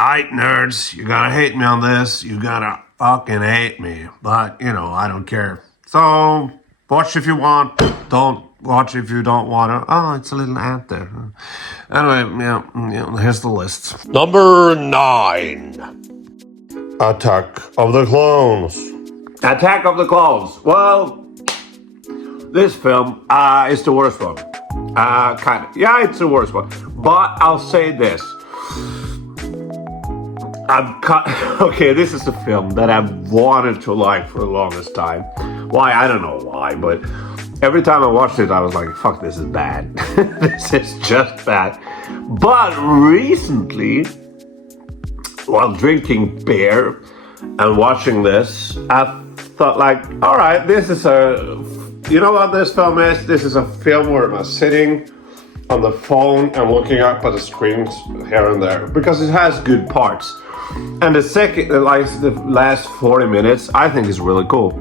Alright, nerds, you gotta hate me on this. You gotta fucking hate me. But, I don't care. So, watch if you want. Don't watch if you don't wanna. Oh, it's a little ant there. Anyway, here's the list. Number 9. Attack of the Clones. Attack of the Clones. Well, this film is the worst one. Kind of. Yeah, it's the worst one. But I'll say this. Okay, this is a film that I've wanted to like for the longest time. Why? I don't know why, but every time I watched it, I was like, fuck, this is bad. This is just bad. But recently, while drinking beer and watching this, I thought like, all right, this is you know what this film is? This is a film where I'm sitting on the phone and looking up at the screens here and there, because it has good parts. And the last 40 minutes, I think is really cool.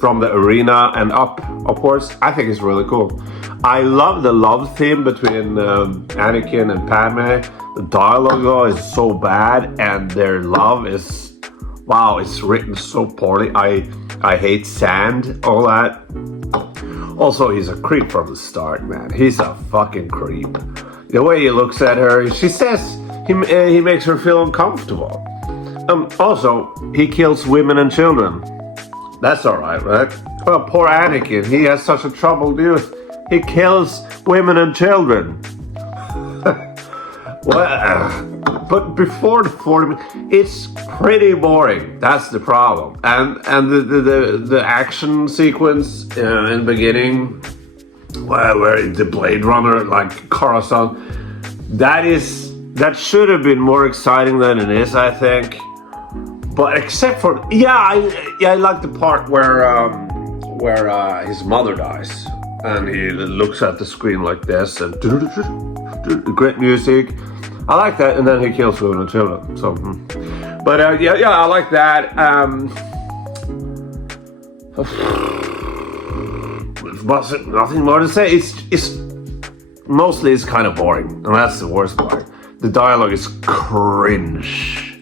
From the arena and upwards, I think it's really cool. I love the love theme between Anakin and Padme. The dialogue though is so bad, and their love is, wow, it's written so poorly. I hate sand, all that. Also, he's a creep from the start, man. He's a fucking creep. The way he looks at her, she says he makes her feel uncomfortable. Also, he kills women and children. That's alright, right? Well, poor Anakin, he has such a troubled youth. He kills women and children. Well, but before the 40 minutes, it's pretty boring. That's the problem. And the action sequence in the beginning, where the Blade Runner, like Coruscant, that should have been more exciting than it is, I think. But except for, I like the part where his mother dies and he looks at the screen like this and great music. I like that, and then he kills women and children. So, but I like that. Nothing more to say. It's mostly kind of boring, and that's the worst part. The dialogue is cringe,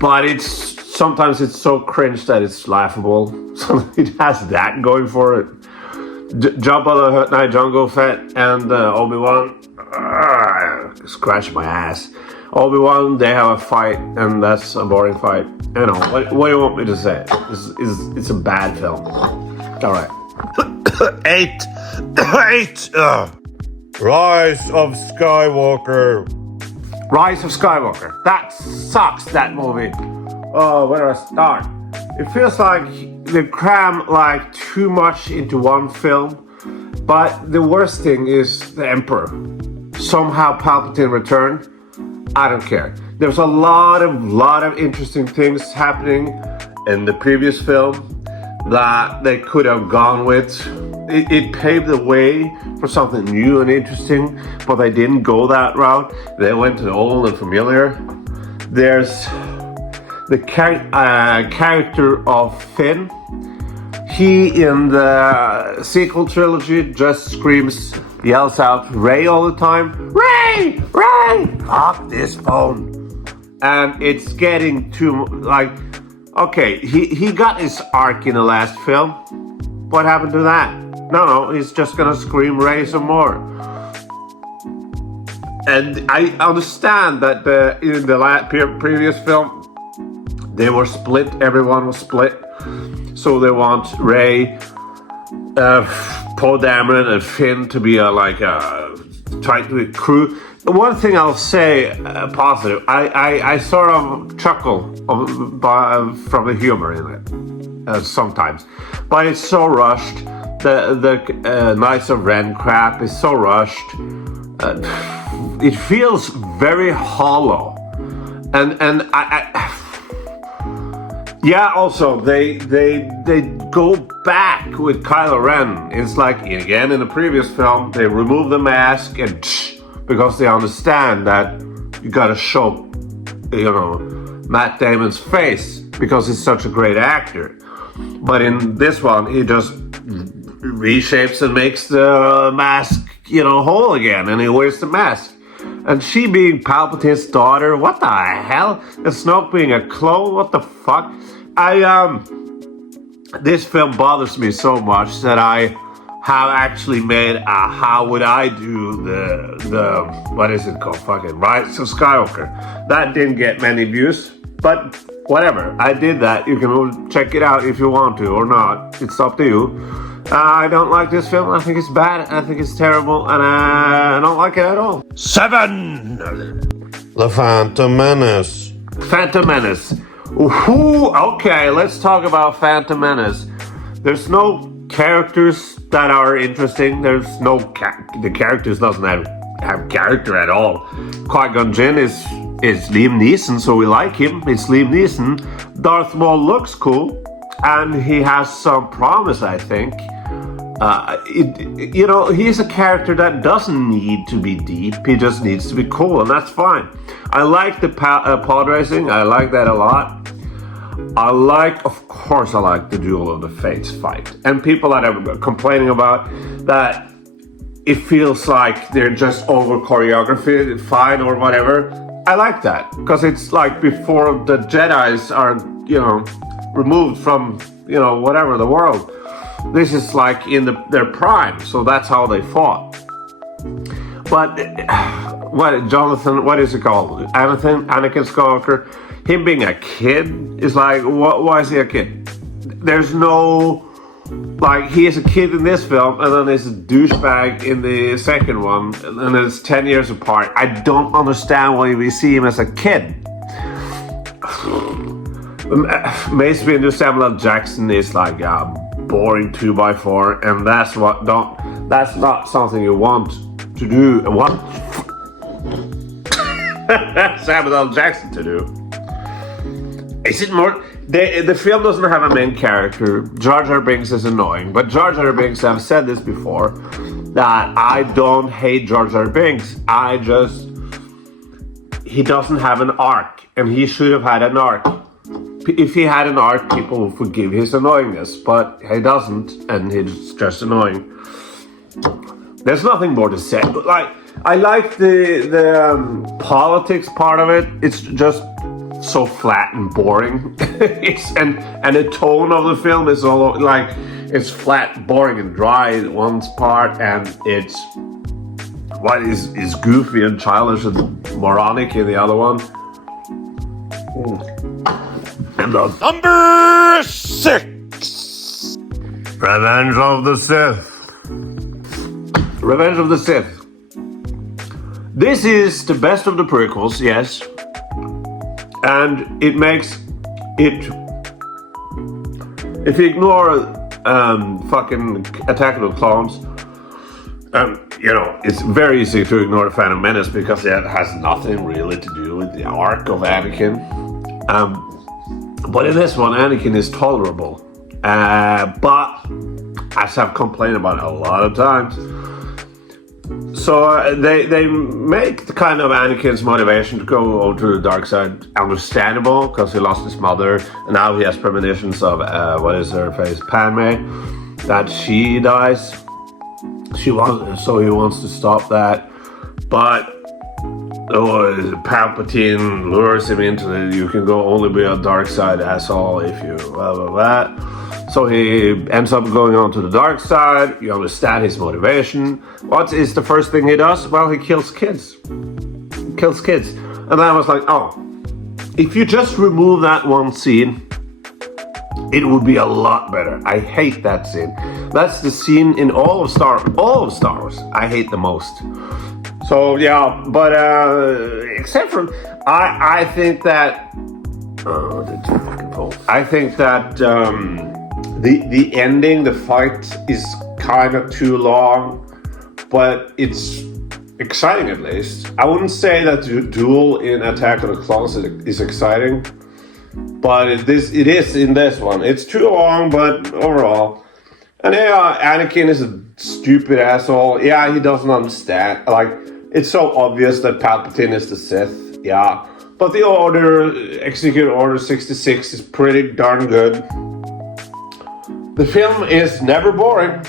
but sometimes it's so cringe that it's laughable. So it has that going for it. Jabba the Hutt, Jango Fett, and Obi-Wan. Scratch my ass. Obi-Wan, they have a fight, and that's a boring fight. What do you want me to say? It's a bad film. All right. 8. Rise of Skywalker. Rise of Skywalker. That sucks, that movie. Oh, where do I start? It feels like they cram like too much into one film. But the worst thing is the Emperor. Somehow Palpatine returned. I don't care. There's a lot of interesting things happening in the previous film that they could have gone with. It paved the way for something new and interesting, but they didn't go that route. They went to the old and familiar. There's the character of Finn. He, in the sequel trilogy, just yells out Rey all the time. Rey! Rey! Fuck this phone. And it's getting too, okay, he got his arc in the last film. What happened to that? No, he's just gonna scream Rey some more. And I understand that in the previous film, they were split, everyone was split. So they want Rey, Poe Dameron, and Finn to be a tight crew. One thing I'll say positive, I sort of chuckle from the humor in it sometimes, but it's so rushed. The Knights of Ren crap is so rushed. It feels very hollow, and also they go back with Kylo Ren. It's like, again, in the previous film, they remove the mask and because they understand that you gotta show, Matt Damon's face because he's such a great actor. But in this one, he just reshapes and makes the mask, whole again, and he wears the mask. And she being Palpatine's daughter, what the hell? And Snoke being a clone, what the fuck? This film bothers me so much that I have actually made a how would I do the what is it called? Fucking Rise of Skywalker. That didn't get many views, but whatever. I did that. You can check it out if you want to or not. It's up to you. I don't like this film. I think it's bad. I think it's terrible, and I don't like it at all. 7. The Phantom Menace. Phantom Menace. Ooh, okay, let's talk about Phantom Menace. There's no characters that are interesting. There's no the characters doesn't have character at all. Qui-Gon Jinn is Liam Neeson, so we like him. It's Liam Neeson. Darth Maul looks cool, and he has some promise, I think. He's a character that doesn't need to be deep. He just needs to be cool, and that's fine. I like the pod racing. I like that a lot. Of course I like the Duel of the Fates fight. And people that are complaining about that it feels like they're just over choreography, fine or whatever. I like that, because it's like before the Jedis are, removed from, whatever, the world. This is like in their prime, so that's how they fought. But what is it called? Anakin Skywalker, him being a kid is like, why is he a kid? There's no, he is a kid in this film, and then there's a douchebag in the second one, and it's 10 years apart. I don't understand why we see him as a kid. Mace Windu Samuel L. Jackson is like a boring 2x4, and that's not something you want to do. What Samuel L. Jackson to do? Is it more? The film doesn't have a main character. Jar Jar Binks is annoying, but Jar Jar Binks, I've said this before, that I don't hate Jar Jar Binks. He doesn't have an arc, and he should have had an arc. If he had an arc, people would forgive his annoyingness, but he doesn't, and he's just annoying. There's nothing more to say. I like the politics part of it. It's just so flat and boring. and the tone of the film is all it's flat, boring, and dry in one part, and it's is goofy and childish and moronic in the other one. And Number 6. Revenge of the Sith. Revenge of the Sith. This is the best of the prequels, yes. And it makes it... If you ignore fucking Attack of the Clones, it's very easy to ignore the Phantom Menace because it has nothing really to do with the arc of Anakin. But in this one, Anakin is tolerable. But, as I've complained about a lot of times, so they make the kind of Anakin's motivation to go over to the dark side understandable, because he lost his mother, and now he has premonitions of, Padme, that she dies. So he wants to stop that. But Palpatine lures him into you can only be a dark side asshole if you blah blah blah. So he ends up going on to the dark side. You understand his motivation. What is the first thing he does? Well, he kills kids. And I was like, oh, if you just remove that one scene, it would be a lot better. I hate that scene. That's the scene in all of Star Wars I hate the most. So yeah, but except for I think that that's fucking cold. I think that the ending, the fight is kind of too long, but it's exciting at least. I wouldn't say that the duel in Attack of the Clones is exciting, but it is in this one. It's too long, but overall. And yeah, Anakin is a stupid asshole. Yeah, he doesn't understand. It's so obvious that Palpatine is the Sith. Yeah. But the Execute Order 66 is pretty darn good. The film is never boring.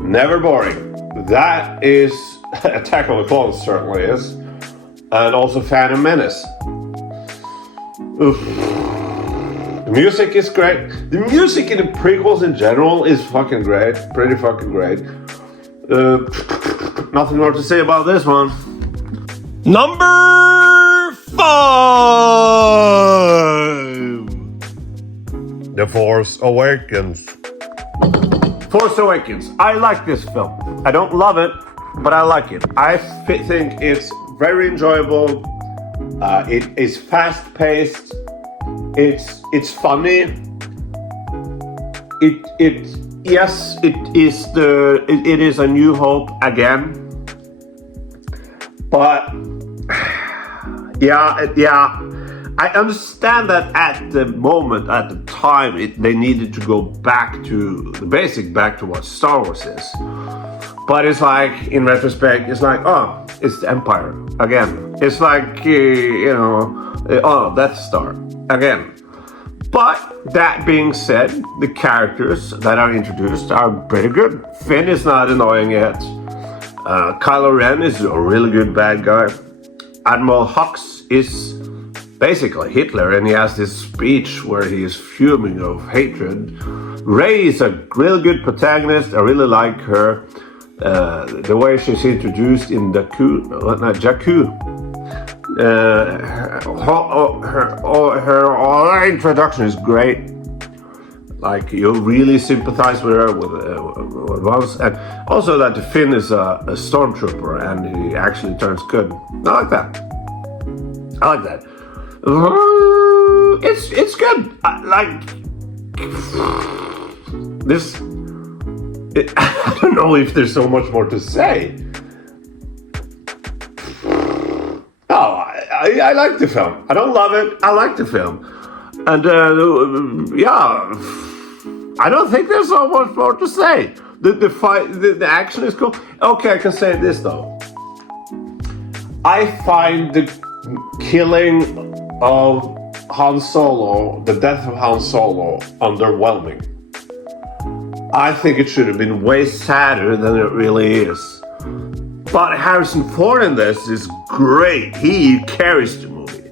Never boring. That is... Attack of the Clones certainly is. and also Phantom Menace. Oof. The music is great. The music in the prequels in general is fucking great. Pretty fucking great. Nothing more to say about this one. Number 5. The Force Awakens. Force Awakens. I like this film. I don't love it, but I like it. I think it's very enjoyable. It is fast-paced. It's funny. It is A New Hope again. But yeah. I understand that at the moment, at the time, they needed to go back to what Star Wars is. But it's like, in retrospect, it's like, oh, it's the Empire again. It's like, Death Star again. But that being said, the characters that are introduced are pretty good. Finn is not annoying yet. Kylo Ren is a really good bad guy. Admiral Hux is basically Hitler, and he has this speech where he is fuming of hatred. Rey is a really good protagonist. I really like her. The way she's introduced in Jakku. Her introduction is great. Like, you really sympathize with her with once, and also that Finn is a stormtrooper and he actually turns good. I like that. It's good. I don't know if there's so much more to say. I like the film. I don't love it. I like the film. And I don't think there's so much more to say. The fight, the action is cool. Okay, I can say this though. I find the killing of Han Solo, the death of Han Solo, underwhelming. I think it should have been way sadder than it really is. But Harrison Ford in this is great. He carries the movie.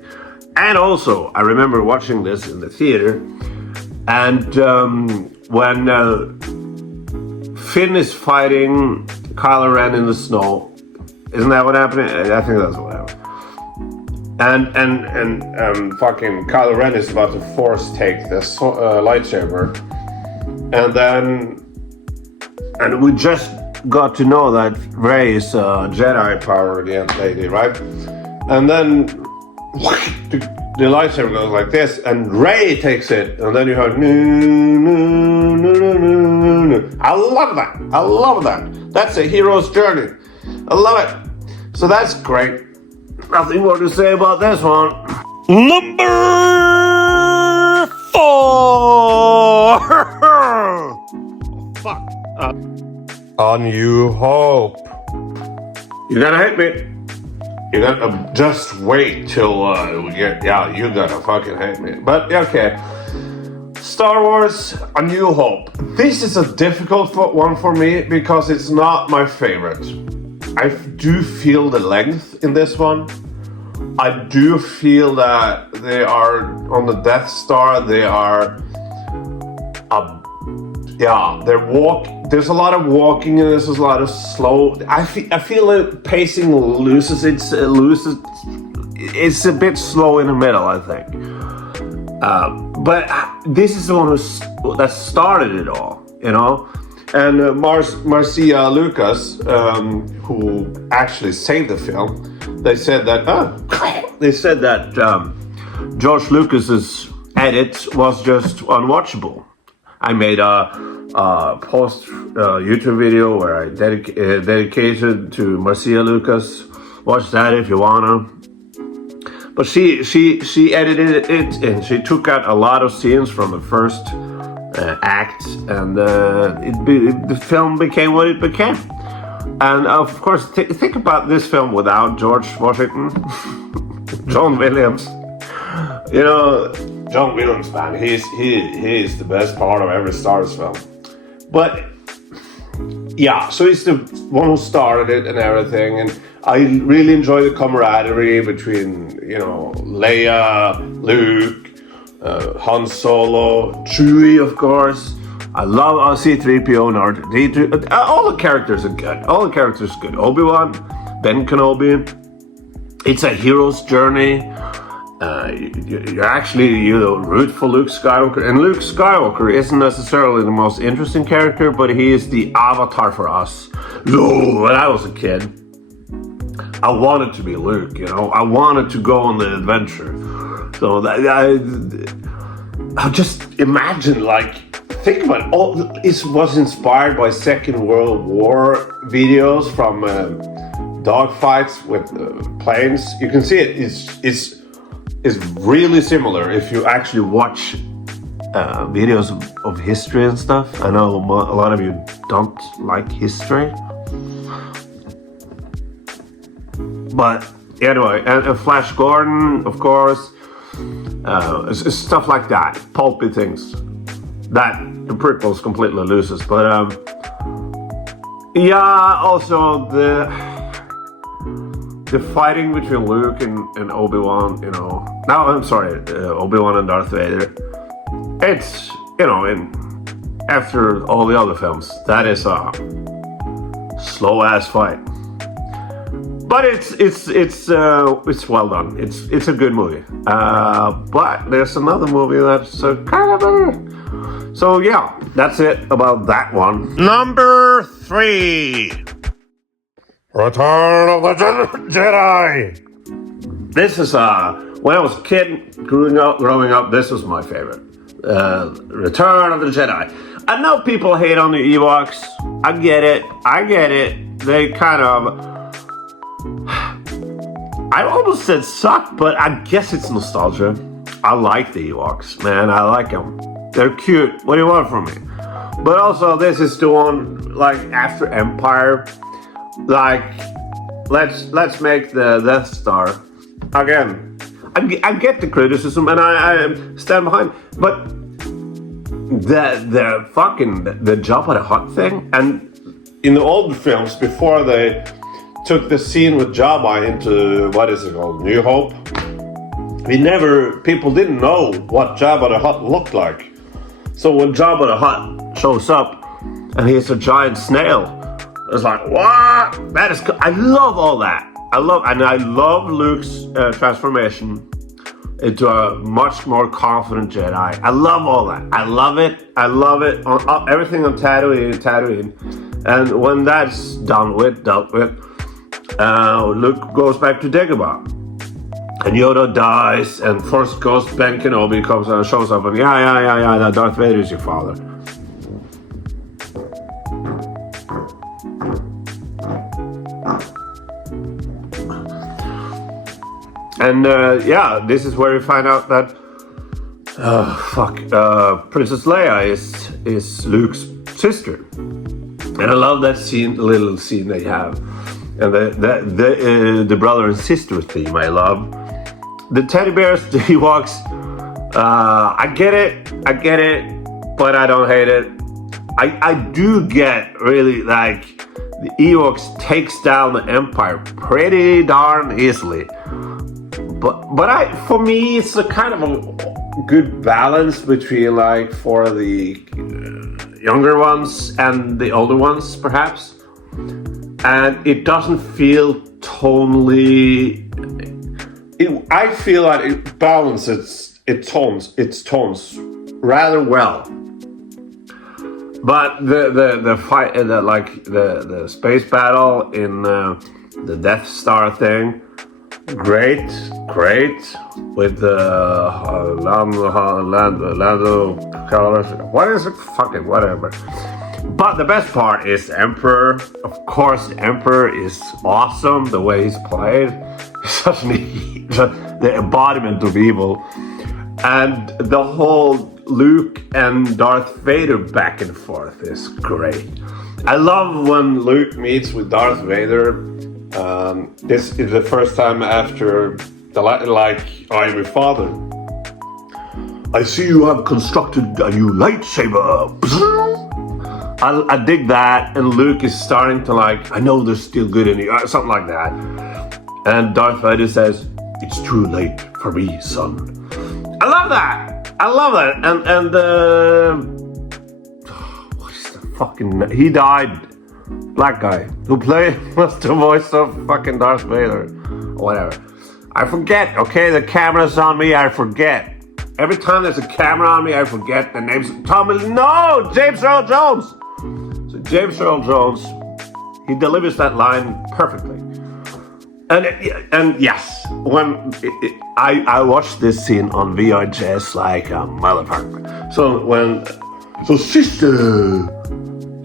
And also, I remember watching this in the theater, and when Finn is fighting Kylo Ren in the snow, isn't that what happened? I think that's what happened. And fucking Kylo Ren is about to force take the lightsaber, and we just got to know that Rey is a Jedi power lady, right? And then the lightsaber goes like this, and Rey takes it, and then you heard no. I love that. That's a hero's journey. I love it. So that's great. Nothing more to say about this one. Number 4. Oh, fuck. A New Hope. You're gonna hate me. You're gonna just wait till we get. Yeah, you're gonna fucking hate me. But okay. Star Wars: A New Hope. This is a difficult one for me because it's not my favorite. I do feel the length in this one. I do feel that they are on the Death Star. They are, there's a lot of walking and there's a lot of slow. I feel the pacing loses. It's a bit slow in the middle, I think. But this is the one that started it all, you know. And Marcia Lucas, who actually saved the film, they said that George Lucas's edit was just unwatchable. I made a post YouTube video where I dedicated to Marcia Lucas. Watch that if you wanna. But she edited it and she took out a lot of scenes from the first act, and the film became what it became. And of course, think about this film without George Washington, John Williams. You know, John Williams, man, he's the best part of every Star Wars film. But yeah, so he's the one who started it and everything. And I really enjoy the camaraderie between, you know, Leia, Luke, Han Solo, Chewie, of course. I love C-3PO and R2-D2. All the characters are good. All the characters are good. Obi-Wan, Ben Kenobi. It's a hero's journey. You actually, you know, root for Luke Skywalker. And Luke Skywalker isn't necessarily the most interesting character, but he is the avatar for us. So, when I was a kid, I wanted to be Luke, you know. I wanted to go on the adventure. So I just imagine, like, think about it. It was inspired by Second World War videos from dogfights with planes. You can see it. It's really similar if you actually watch videos of history and stuff. I know a lot of you don't like history. But anyway, and Flash Gordon, of course, it's stuff like that, pulpy things that the prequels completely loses. But yeah, also the fighting between Luke and Obi-Wan, you know. No, I'm sorry, Obi-Wan and Darth Vader. It's, you know, after all the other films, that is a slow ass fight. But it's well done. It's a good movie. But there's another movie that's kind of better. So yeah, that's it about that one. Number 3. Return of the Jedi. This is when I was a kid growing up, this was my favorite. Return of the Jedi. I know people hate on the Ewoks. I get it. They kind of, I almost said suck, but I guess it's nostalgia. I like the Ewoks, man. I like them. They're cute. What do you want from me? But also, this is the one, like, after Empire. Like, let's make the Death Star. Again, I get the criticism, and I stand behind. But the fucking the Jabba the Hutt thing, and in the old films before they took the scene with Jabba into, what is it called, New Hope, people didn't know what Jabba the Hutt looked like. So when Jabba the Hutt shows up and he's a giant snail, it's like, what? That is, I love all that. I love Luke's transformation into a much more confident Jedi. I love all that. I love it. Everything on Tatooine. And when that's dealt with, Luke goes back to Dagobah. And Yoda dies, and Force Ghost Ben Kenobi comes and shows up, and yeah, Darth Vader is your father. And yeah, this is where we find out that Princess Leia is Luke's sister. And I love that scene, little scene they have, and the brother and sister theme I love. The teddy bears, the Ewoks, I get it, but I don't hate it. I do get really, like, the Ewoks takes down the Empire pretty darn easily. But for me, it's a kind of a good balance between, like, for the younger ones and the older ones, perhaps. And it doesn't feel tonally. I feel like it balances its tones rather well. But the fight, the space battle in the Death Star thing, great with Lando Calrissian. What is it? Fucking whatever. But the best part is the Emperor. Of course, the Emperor is awesome. The way he's played, he's such the embodiment of evil, and the whole Luke and Darth Vader back and forth is great. I love when Luke meets with Darth Vader. This is the first time after I am your father. I see you have constructed a new lightsaber. I dig that, and Luke is starting to, like, I know there's still good in you, something like that. And Darth Vader says, "It's too late for me, son." I love that. I love that. And what is the fucking? He died. Black guy who was the voice of fucking Darth Vader, or whatever. I forget. Okay, the camera's on me. I forget. Every time there's a camera on me, I forget the names. James Earl Jones. So James Earl Jones, he delivers that line perfectly. And yes, when I watched this scene on VHS like a motherfucker. So sister,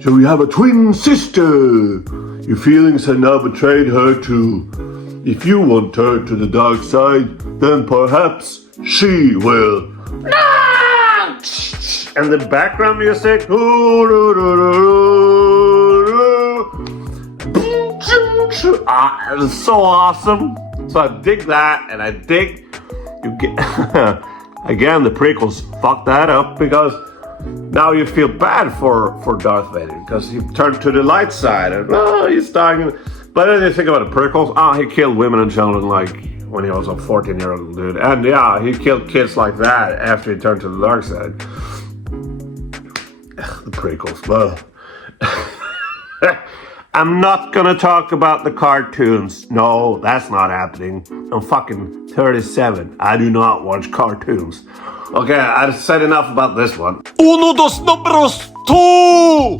so we have a twin sister. Your feelings have now betrayed her too. If you want her to the dark side, then perhaps she will. And the background music. It's so awesome. So I dig that, and I dig you get again the prequels fucked that up because now you feel bad for Darth Vader because he turned to the light side and he's dying. But then you think about the prequels, he killed women and children like when he was a 14-year-old dude. And yeah, he killed kids like that after he turned to the dark side. The prequels, well. I'm not gonna talk about the cartoons. No, that's not happening. I'm fucking 37. I do not watch cartoons. Okay, I've said enough about this one. Uno, dos, números, two!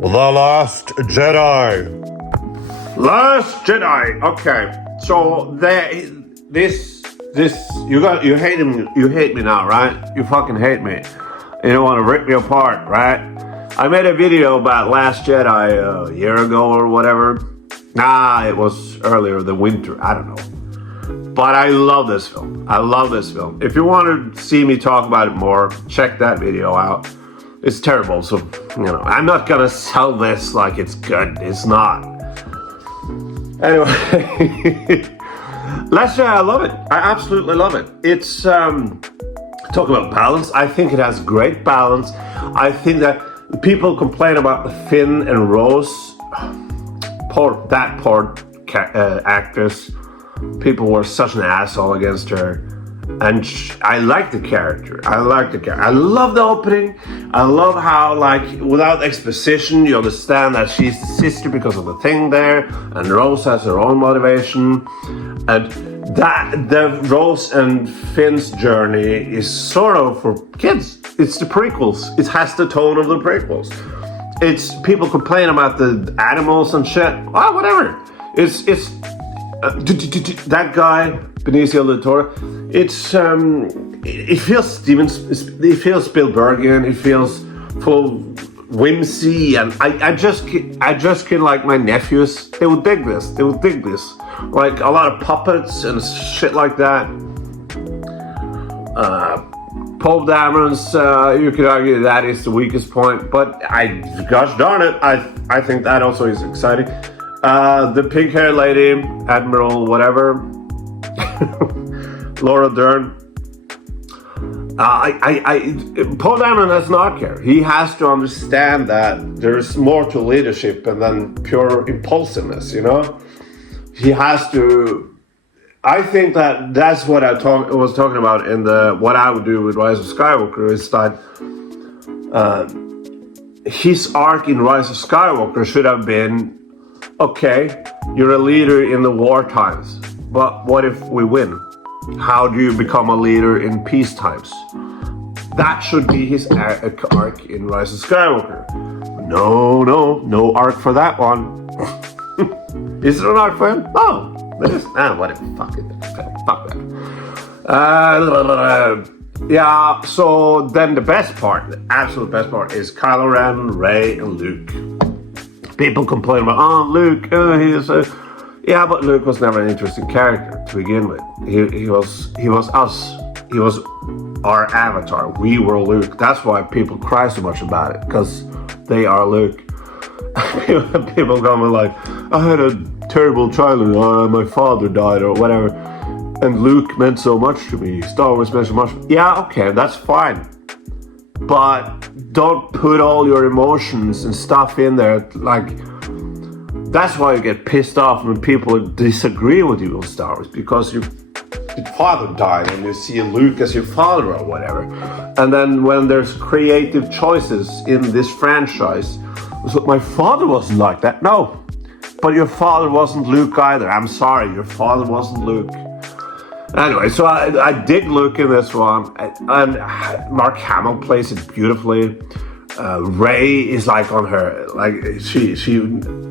The Last Jedi. Last Jedi. Okay, so you hate me now, right? You fucking hate me. You don't want to rip me apart, right? I made a video about Last Jedi a year ago or whatever. It was earlier the winter. I don't know. But I love this film. If you want to see me talk about it more, check that video out. It's terrible, so, I'm not gonna sell this like it's good. It's not. Anyway, Last Jedi, I love it. I absolutely love it. It's, talk about balance. I think it has great balance. I think that people complain about the Finn and Rose. Poor actress. People were such an asshole against her. And I like the character. I love the opening. I love how, without exposition, you understand that she's the sister because of the thing there. And Rose has her own motivation. And the Rose and Finn's journey is sort of for kids. It's the prequels. It has the tone of the prequels. It's people complain about the animals and shit. Whatever. It's that guy Benicio del Toro. It feels it feels Spielbergian. It feels full of whimsy, and I just can like my nephews. They would dig this. Like a lot of puppets and shit like that. Poe Dameron's, you could argue that is the weakest point, but gosh darn it, I think that also is exciting. The pink-haired lady, Admiral whatever, Laura Dern. Poe Dameron does not care. He has to understand that there's more to leadership than pure impulsiveness, He has to. I think that's what I was talking about in what I would do with Rise of Skywalker is that his arc in Rise of Skywalker should have been, okay, you're a leader in the war times, but what if we win? How do you become a leader in peace times? That should be his arc in Rise of Skywalker. No arc for that one. Is there an arc for him? No. There is. Whatever. Fuck it. Fuck that. Yeah, so then the best part, the absolute best part is Kylo Ren, Rey, and Luke. People complain about, Luke, yeah, but Luke was never an interesting character to begin with. He was us. He was our avatar. We were Luke. That's why people cry so much about it, because they are Luke. People come like, I had a terrible childhood, my father died or whatever, and Luke meant so much to me, Star Wars meant so much. Yeah, okay, that's fine, but don't put all your emotions and stuff in there. Like, That's why you get pissed off when people disagree with you on Star Wars, because your father died and you see Luke as your father or whatever. And then when there's creative choices in this franchise, so my father wasn't like that. No, but your father wasn't Luke either. I'm sorry, your father wasn't Luke. Anyway, so I dig Luke in this one, and Mark Hamill plays it beautifully. Rey is like on her, like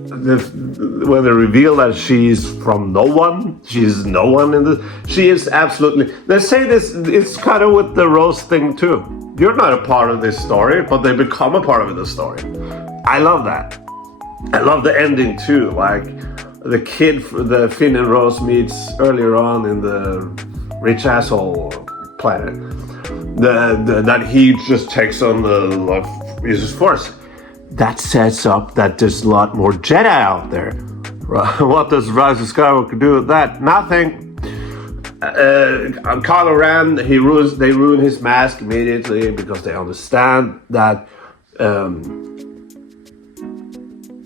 when they reveal that she's from no one, she's no one in this. She is absolutely. They say this. It's kind of with the Rose thing too. You're not a part of this story, but they become a part of the story. I love that. I love the ending too. Like the kid, the Finn and Rose meets earlier on in the rich asshole planet. That he just takes on the uses force. That sets up that there's a lot more Jedi out there. What does Rise of Skywalker do with that? Nothing. Kylo Ren, they ruin his mask immediately because they understand that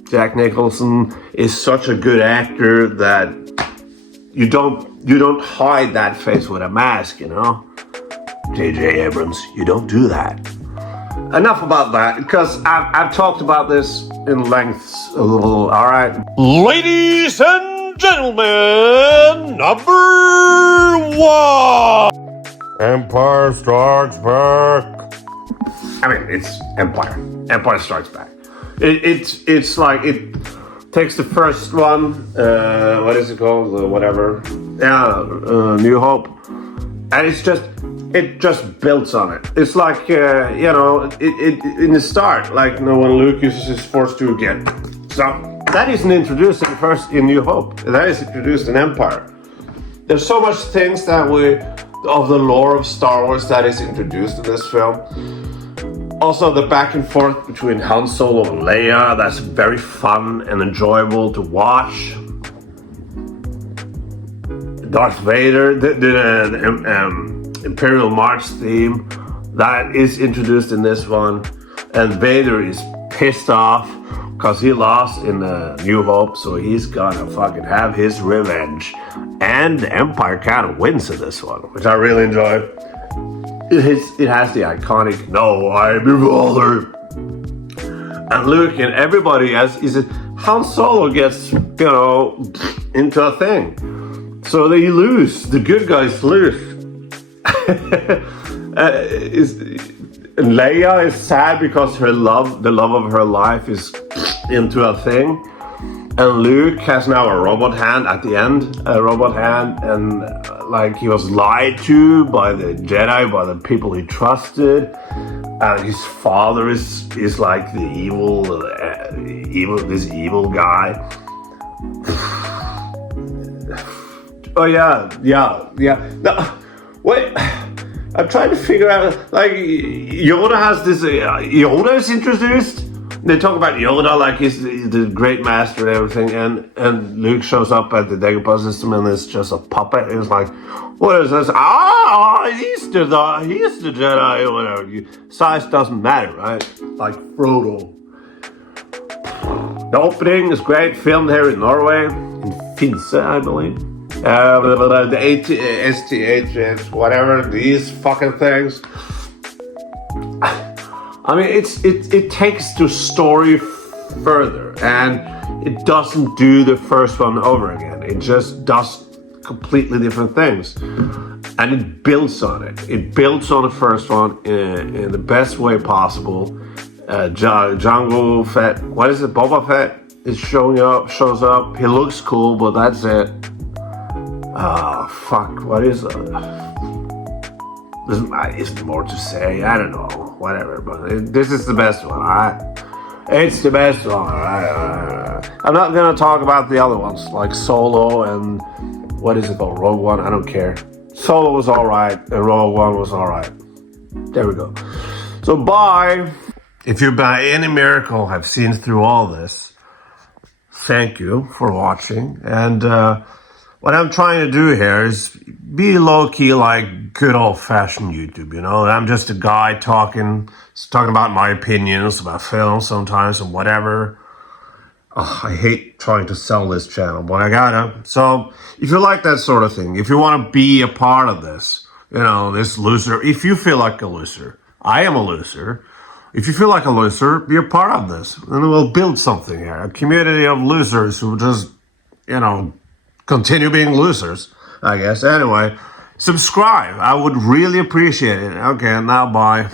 Jack Nicholson is such a good actor that you don't hide that face with a mask, you know. J.J. Abrams, you don't do that. Enough about that, because I've talked about this in lengths a little, alright? Ladies and gentlemen, number 1! Empire Strikes Back. I mean, it's Empire. Empire Strikes Back. It's like, it takes the first one, what is it called? Whatever. Yeah, New Hope. And it just builds on it. It's like, it in the start, like when Luke uses his Force to again. So that isn't introduced in New Hope. That is introduced in Empire. There's so much things of the lore of Star Wars that is introduced in this film. Also, the back and forth between Han Solo and Leia, that's very fun and enjoyable to watch. Darth Vader, the Imperial March theme, that is introduced in this one. And Vader is pissed off because he lost in New Hope, so he's gonna fucking have his revenge. And the Empire kind of wins in this one, which I really enjoy. It has the iconic "No, I'm your father," and Luke and everybody Han Solo gets into a thing, so they lose. The good guys lose. Leia is sad because the love of her life, is into a thing. And Luke has now a robot hand at the end, and like he was lied to by the Jedi, by the people he trusted, and his father is like the evil guy. Oh yeah. No, wait. I'm trying to figure out, like, Yoda has this. Yoda is introduced. They talk about Yoda like he's the great master and everything, and Luke shows up at the Dagobah system and it's just a puppet. It's like, what is this? He's the Jedi or whatever. Size doesn't matter, right? Like Frodo. The opening is great, filmed here in Norway, in Finse, I believe. The STHs, whatever, these fucking things. I mean, it takes the story further, and it doesn't do the first one over again. It just does completely different things, and it builds on it. It builds on the first one in the best way possible. Jango Fett, what is it? Boba Fett is shows up. He looks cool, but that's it. What is it? There isn't more to say. I don't know. Whatever. But this is the best one, alright? It's the best one, alright? I'm not gonna talk about the other ones, like Solo and what is it called? Rogue One? I don't care. Solo was alright, and Rogue One was alright. There we go. So bye. If you by any miracle have seen through all this, thank you for watching. And what I'm trying to do here is be low-key like good old-fashioned YouTube, I'm just a guy talking about my opinions about films sometimes and whatever. I hate trying to sell this channel, but I gotta. So, if you like that sort of thing, if you want to be a part of this, this loser, if you feel like a loser, I am a loser. If you feel like a loser, be a part of this. And we'll build something here. A community of losers who just, continue being losers, I guess. Anyway, subscribe. I would really appreciate it. Okay, now bye.